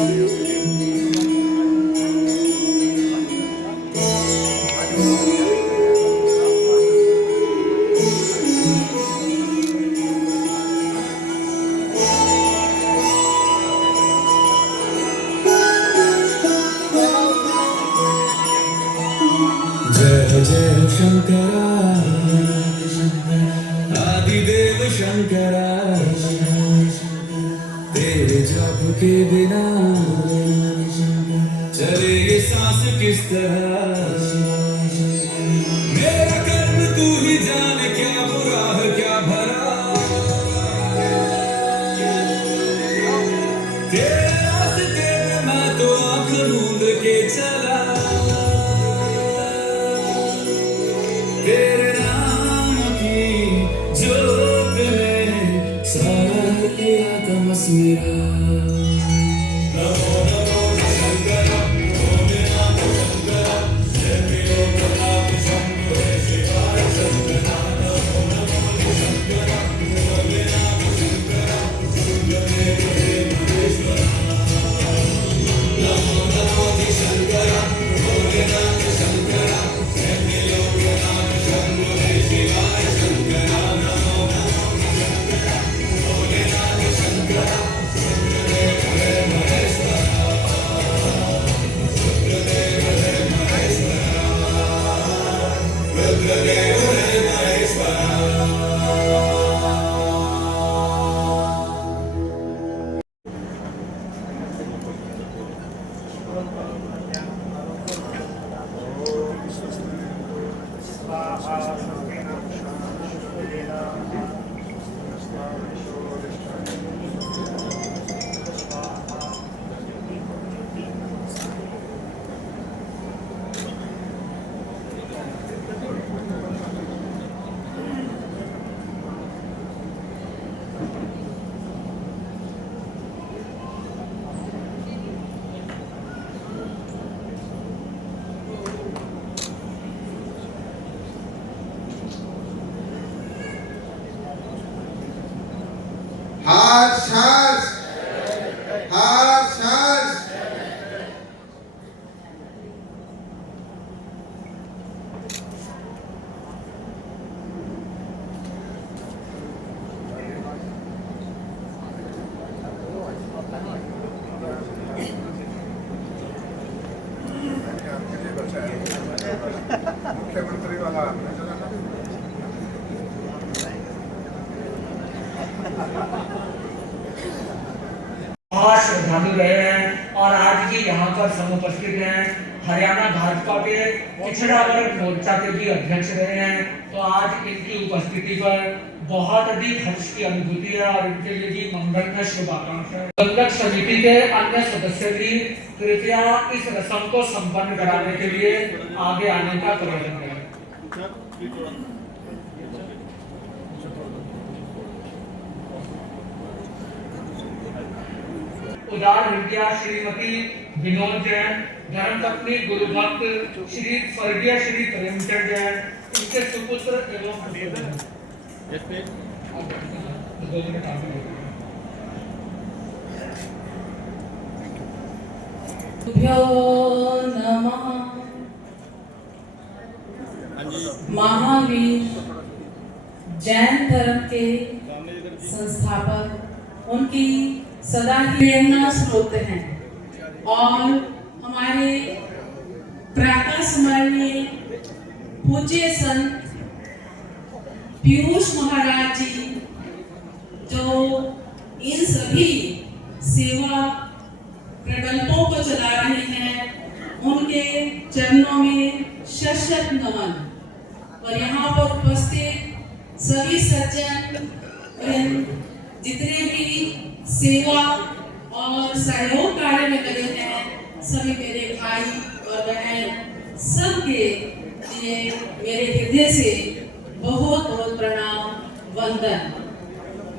जय जय शंकरा आदिदेव शंकरा, तेरे जप के बिना चले ये सांस किस तरह। मेरा कर्म तू ही जाने, क्या बुरा है क्या भला, तेरे रास्ते में मैं तो आंख मूंद के चला। तेरे नाम की जोत में सारा किया तमस मेरा। नमो नमो शंकर, ओम नमो शंकर, जय प्रियो प्रताप शंभो शिवाय शंकर। नमो नमो शंकर, ओम नमो शंकर, शुद्धदेव हे महेश्वर। नमो नमो शंकर, ओम नमो शंकर, जय प्रियो प्रताप शंभो शिवाय शंकर। नमो नमो शंकर, ओम नमो शंकर, शुद्धदेव हे महेश्वर। शुद्धदेव हे महेश्वर, रुद्रदेव हे महेश्वर। हाथ सांस, हाथ सांस। मुख्यमंत्री वाला बहुत श्रद्धालु रहे हैं और आज भी यहाँ पर समुपस्थित हैं। हरियाणा भाजपा के पिछड़ा वर्ग मोर्चा के भी अध्यक्ष रहे हैं, तो आज इनकी उपस्थिति पर बहुत अधिक हर्ष की अनुभूति है और इनके लिए भी मंगल में शुभाकांक्षाएं। संगत समिति के अन्य सदस्य भी कृपया इस रस्म को संपन्न कराने के लिए आगे आने का प्रयत्न करें। उदार विद्या श्रीमती विनोद जैन, धर्मपत्नी गुरु भक्त श्री स्वर्गीय श्री प्रेमचंद जैन, इनके सुपुत्र एवं नमः। महावीर जैन धर्म के संस्थापक, उनकी सदा ही प्रेरणा स्रोत हैं और हमारे प्रातः स्मरणीय पूज्य संत पीयूष महाराज जी जो इन सभी सेवा प्रकल्पों को चला रहे हैं, उनके चरणों में शत नमन। और यहाँ पर उपस्थित सभी सज्जन जितने भी सेवा और सहयोग कार्य में लगे हैं, सभी मेरे भाई और बहन सबके लिए मेरे हृदय से बहुत बहुत प्रणाम वंदन।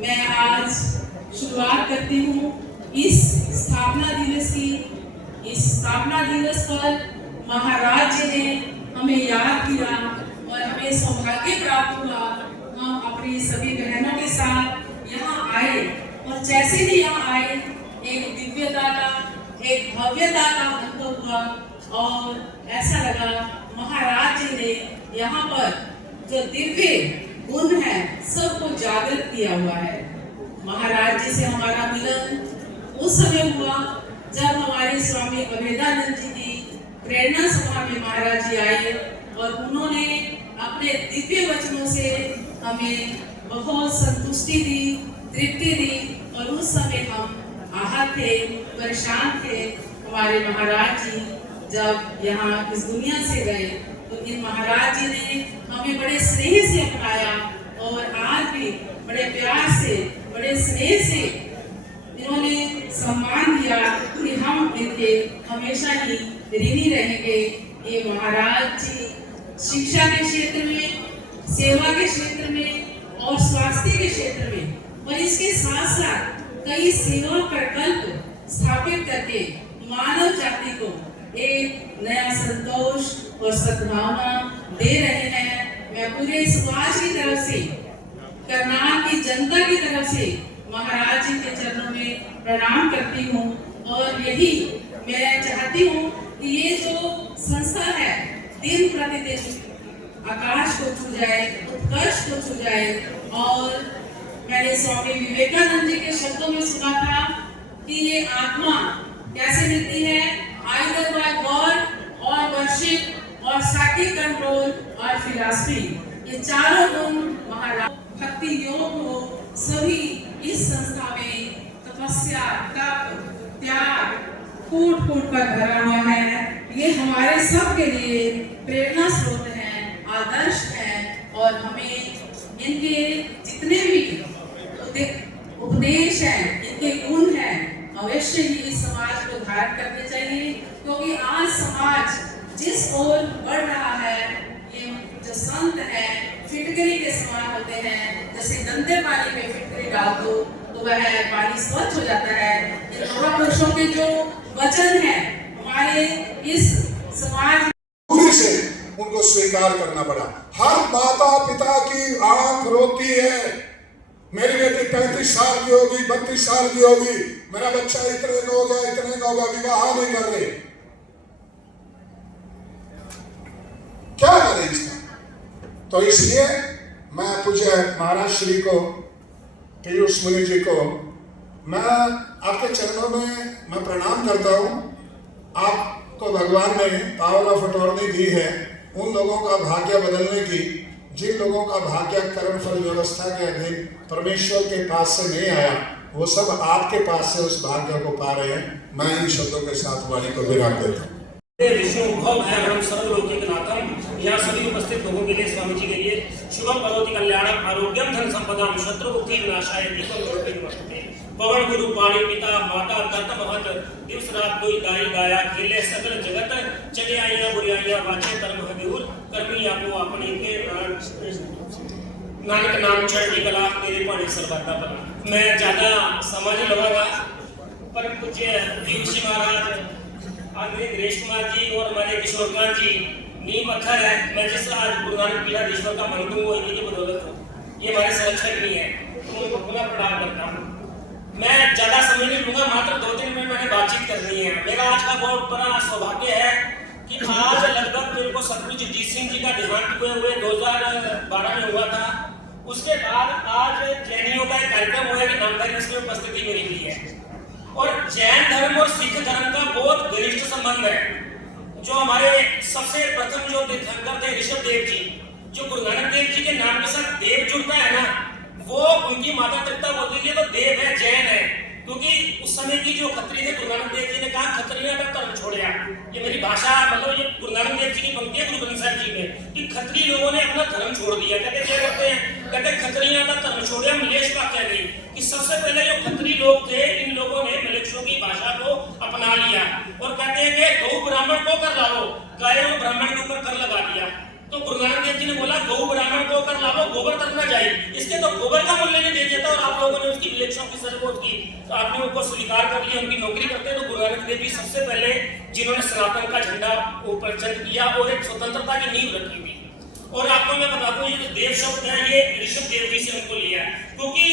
मैं आज शुरुआत करती हूँ इस स्थापना दिवस की। इस स्थापना दिवस पर महाराज जी ने हमें याद किया और हमें सौभाग्य प्राप्त हुआ। हम अपनी सभी बहनों के साथ यहाँ आए और जैसे ही यहाँ आए एक दिव्यता का, एक भव्यता का अनुभव हुआ और ऐसा लगा महाराज जी ने यहाँ पर जो दिव्य गुण है सबको जागृत किया हुआ है। महाराज जी से हमारा मिलन उस समय हुआ जब हमारे स्वामी अभेदानंद जी की प्रेरणा सभा में महाराज जी आए और उन्होंने अपने दिव्य वचनों से हमें बहुत संतुष्टि दी, तृप्ति दी। और उस समय हम आहत थे, परेशान थे। हमारे महाराज जी जब यहाँ इस दुनिया से गए तो इन महाराज जी ने हमें बड़े स्नेह से अपनाया और आज भी बड़े प्यार से, बड़े स्नेह से इन्होंने सम्मान दिया कि हम इनके हमेशा ही ऋणी रहेंगे। ये महाराज जी शिक्षा के क्षेत्र में, सेवा के क्षेत्र में और स्वास्थ्य के क्षेत्र में और इसके साथ साथ कई सेवा प्रकल्प स्थापित करके मानव जाति को एक नया संतोष और सद्भावना दे रहे हैं। मैं पूरे समाज की तरफ से, करनाल की जनता की तरफ से महाराज जी के चरणों में प्रणाम करती हूँ और यही मैं चाहती हूँ कि ये जो संस्था है दिन प्रतिदिन आकाश को छू जाए, उत्कर्ष को छू जाए। और मैंने स्वामी विवेकानंद जी के शब्दों में सुना था कि ये आत्मा कैसे मिलती है, आइदर बाय गॉड और वर्शिप और साइकिक कंट्रोल और फिलॉसफी। ये चारों गुण महाराज भक्ति योग हो सभी इस संस्था में तपस्या, तप, त्याग कूट कर भरा हुआ है। ये हमारे सब के लिए प्रेरणा स्रोत है, आदर्श है और हमें इनके जितने भी उपदेश हैं, इनके गुण हैं, अवश्य ही इस समाज को धारण करने चाहिए। क्योंकि आज समाज जिस ओर बढ़ रहा है, ये जो संत है फिटकरी के समान होते हैं। जैसे गंदे पानी में फिटकरी डाल दो तो वह पानी स्वच्छ हो जाता है। इन महापुरुषों के जो वचन है हमारे इस समाज से उनको स्वीकार करना पड़ा। हर माता पिता की आंख रोती है, मेरी बेटी 35 साल की होगी, 32 साल की होगी, मेरा बच्चा इतने का होगा, इतने का होगा, विवाह नहीं कर रहे, क्या करें इसका। तो इसलिए मैं पूज्य महाराज श्री को, पीयूष मुनि जी को मैं आपके चरणों में मैं प्रणाम करता हूँ। आपको भगवान ने पावर ऑफ अटॉर्नी दी है उन लोगों का भाग्य बदलने की जिन लोगों का भाग्य कर्म फल व्यवस्था के अधीन परमेश्वर के पास से नहीं आया, वो सब आपके पास से उस भाग्य को पा रहे हैं। मैं इन शब्दों के साथ वाणी को विराम देता हूँ। यहाँ सभी उपस्थित लोगों के लिए, स्वामी जी के लिए शुभम करोति कल्याणम आरोग्यम धन संपदाम शत्रु बुद्धि विनाशाय दीपम ज्योति नमस्ते। पवन गुरु पाणी पिता माता दत्त महत दिवस रात कोई दाई गाया खेले सकल जगत चले आइया बुराइया वाचे कर्म हबीर कर्मी आपो अपनी के नानक नाम चढ़नी कला तेरे पानी सर्वदा बना। मैं ज्यादा समझ लूंगा पर पूज्य पीयूष महाराज, आदरणीय नरेश कुमार जी और हमारे किशोरकांत जी नींव पत्थर है। मैं जिस आज गुरु नानक पीठाधीश्वर का मंत्र हूँ वो इन्हीं की बदौलत हूँ। ये हमारे संरक्षक नहीं है, तो उनको पुनः प्रणाम करता हूँ। मैं ज्यादा समय नहीं लूंगा, मात्र 2-3 मिनट मैंने बातचीत करनी है। मेरा आज का बहुत बड़ा सौभाग्य है कि आज लगभग मेरे को सतगुरु जगजीत सिंह जी का देहांत हुए 2012 में हुआ था। उसके बाद आज जैनियों का एक कार्यक्रम हुआ कि नामधारी इसमें उपस्थिति मेरी हुई है। और जैन धर्म और सिख धर्म का बहुत घनिष्ठ संबंध है। जो हमारे सबसे प्रथम जो तीर्थंकर थे ऋषभ देव जी, जो गुरु नानक देव जी के नाम के साथ देव जुड़ता है ना, वो उनकी माता पिता बोलती है तो देव है, जैन है। क्योंकि उस समय की जो खत्री थे, गुरु नानक देव जी ने कहा खत्रियों का धर्म छोड़िया। ये मेरी भाषा, मतलब ये गुरु नानक देव जी की पंक्ति है गुरु ग्रंथ साहिब जी में कि खत्री लोगों ने अपना धर्म छोड़ दिया। कहते क्या करते हैं, कहते खत्रियों का धर्म छोड़िया। मिलेश का क्या नहीं कि सबसे पहले जो खत्री लोग थे इन लोगों ने मिलेशों की भाषा को अपना लिया और कहते हैं कि गौ ब्राह्मण को कर लाओ, गाय और ब्राह्मण के ऊपर कर लगा दिया। तो गुरु नानक देव जी ने बोला गौ ब्राह्मण को कर लाओ, गोबर करना चाहिए। इसके तो गोबर का मूल्य नहीं दे देता और आप लोगों ने उसकी इलेक्शन की सर्वोच्च की, तो आपने उनको स्वीकार कर लिया, उनकी नौकरी करते। तो गुरु नानक देव जी सबसे पहले जिन्होंने सनातन का झंडा ऊपर चढ़ किया और एक स्वतंत्रता की नींव रखी थी। और आपको मैं बता दूं, ये जो देव शब्द है ये ऋषभ देव जी से उनको लिया है। क्योंकि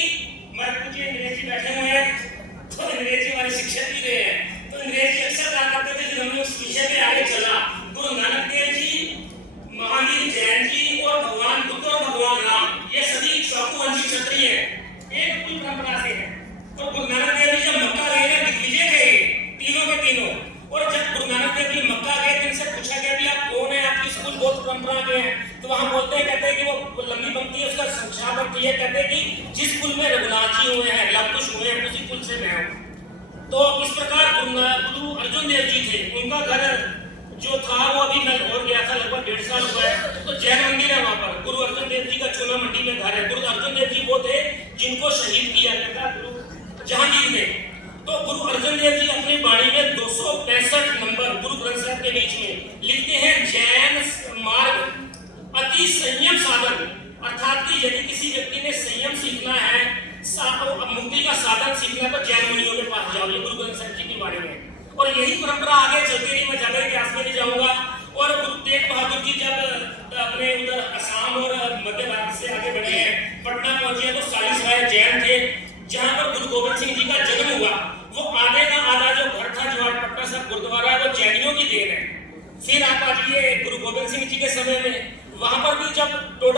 हमारे कुछ अंग्रेज जी बैठे हुए हैं तो अंग्रेज जी हमारे शिक्षक भी रहे हैं। तो अंग्रेज जी तो इस प्रकार गुरु अर्जुन देव जी थे, उनका घर जो था वो अभी मैं लाहौर गया था, लगभग 1.5 साल हुआ है। तो जैन मंदिर है वहाँ पर, गुरु अर्जुन देव जी का चूना मंडी में घर है। गुरु अर्जुन देव जी वो थे जिनको शहीद किया गया था गुरु जहांगीर ने। तो गुरु अर्जुन देव जी अपनी वाणी में 265 नंबर गुरु ग्रंथ साहब के बीच में लिखते हैं, जैन मार्ग अति संयम साधन, अर्थात कि यदि किसी व्यक्ति ने संयम सीखना है, मुक्ति का साधन सीखना, तो जैन मुनियों के पास जाओ। ये गुरु ग्रंथ साहब जी के बारे में। और यही परंपरा आगे चलती रही। मैं ज्यादा इतिहास में नहीं जाऊंगा। और गुरु तेग बहादुर जी जब अपने उधर असम और मध्य भारत से आगे बढ़े हैं, पटना पहुंचे, तो 40 राय जैन थे, जहां पर गुरु गोविंद सिंह जी का जन्म हुआ। वो आधे का आधा जो घर था, जो आज पटना साहब गुरुद्वारा है, वो जैनियों की देन है। फिर आप आइए गुरु गोविंद सिंह जी के समय में, वहां पर भी जब टोटल